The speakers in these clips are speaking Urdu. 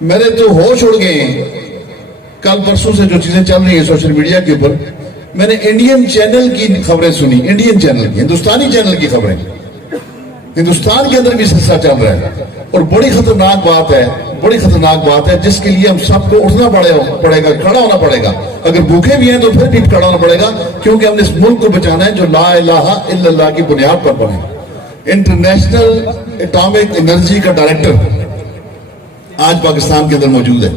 میرے تو ہوش اڑ گئے ہیں کل پرسوں سے جو چیزیں چل رہی ہیں سوشل میڈیا کے اوپر. میں نے انڈین چینل کی خبریں سنی, انڈین چینل کی, ہندوستانی چینل کی خبریں. ہندوستان کے اندر بھی سلسلہ چل رہا ہے اور بڑی خطرناک بات ہے, بڑی خطرناک بات ہے جس کے لیے ہم سب کو اٹھنا پڑے گا, کھڑا ہونا پڑے گا. اگر بھوکے بھی ہیں تو پھر بھی کھڑا ہونا پڑے گا, کیونکہ ہم نے اس ملک کو بچانا ہے جو لا الہ الا اللہ کی بنیاد پر بنے. انٹرنیشنل اٹامک انرجی کا ڈائریکٹر آج پاکستان کے اندر موجود ہے,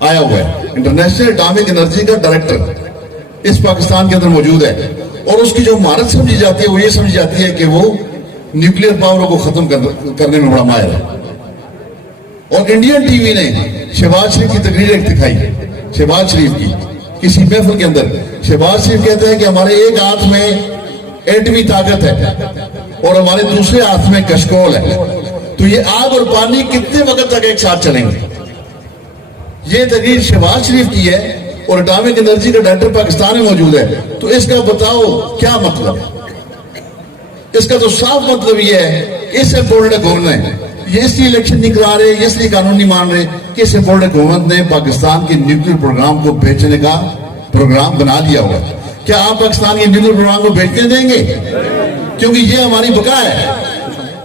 آیا ہوا ہے. انٹرنیشنل اٹامک انرجی کا ڈائریکٹر اس پاکستان کے اندر موجود ہے, اور اس کی جو مہارت سمجھی جاتی ہے وہ یہ سمجھی جاتی ہے کہ وہ نیوکلیر پاور کو ختم کرنے میں بڑا ماہر ہے. اور انڈین ٹی وی نے شہباز شریف کی تقریر ایک دکھائی, شہباز شریف کی کسی محفل کے اندر. شہباز شریف کہتے ہیں کہ ہمارے ایک ہاتھ میں ایٹمی طاقت ہے اور ہمارے دوسرے ہاتھ میں کشکول ہے, تو یہ آگ اور پانی کتنے وقت تک ایک ساتھ چلیں گے. یہ تقریر شہباز شریف کی ہے اور اٹامک انرجی کا ڈائریکٹر پاکستان میں موجود ہے. تو اس کا بتاؤ کیا مطلب ہے؟ اس کا تو صاف مطلب یہ ہے کہ اس امپورٹنٹ گورنمنٹ نے یہ اس لیے الیکشن نہیں کرا رہے, اس لیے قانون نہیں مان رہے کہ اس امپورٹنٹ گورنمنٹ نے پاکستان کے نیوکلیر پروگرام کو بیچنے کا پروگرام بنا لیا ہوا ہے. کیا آپ پاکستان کے نیوکلیر پروگرام کو بیچنے دیں گے؟ کیونکہ یہ ہماری بقا ہے.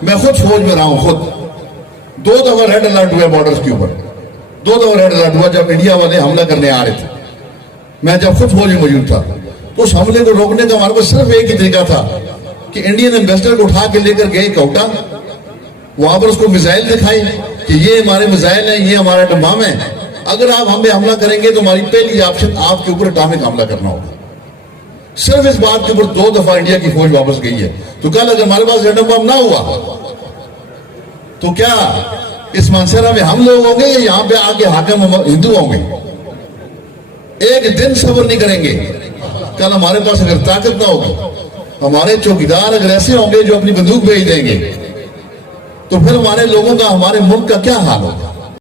میں خود فوج میں رہا ہوں, خود 2 دفعہ ریڈ الرٹ ہوا بارڈرز کے اوپر, 2 دفعہ ریڈ الرٹ ہوا جب انڈیا والے حملہ کرنے آ رہے تھے. میں جب خود فوج میں موجود تھا تو اس حملے کو روکنے کا ہمارے پاس صرف ایک ہی طریقہ تھا کہ انڈین ایمبیسڈر کو اٹھا کے لے کر گئے کوٹا, وہاں پر اس کو میزائل دکھائے کہ یہ ہمارے میزائل ہیں, یہ ہمارا ایٹم بم ہے, اگر آپ ہم پہ حملہ کریں گے تو ہماری پہلی آپشن آپ کے اوپر اٹامک حملہ کرنا ہوگا. صرف اس بات کے اوپر 2 دفعہ انڈیا کی فوج واپس گئی ہے. تو کل اگر ہمارے پاس ایٹم بم نہ ہوا تو کیا اس مانسہرہ میں ہم لوگ ہوں گے یا یہاں پہ آ کے حاکم ہندو ہوں گے؟ ایک دن صبر نہیں کریں گے. کل ہمارے پاس اگر طاقت نہ ہوگی, ہمارے چوکیدار اگر ایسے ہوں گے جو اپنی بندوق بھیج دیں گے, تو پھر ہمارے لوگوں کا, ہمارے ملک کا کیا حال ہوگا؟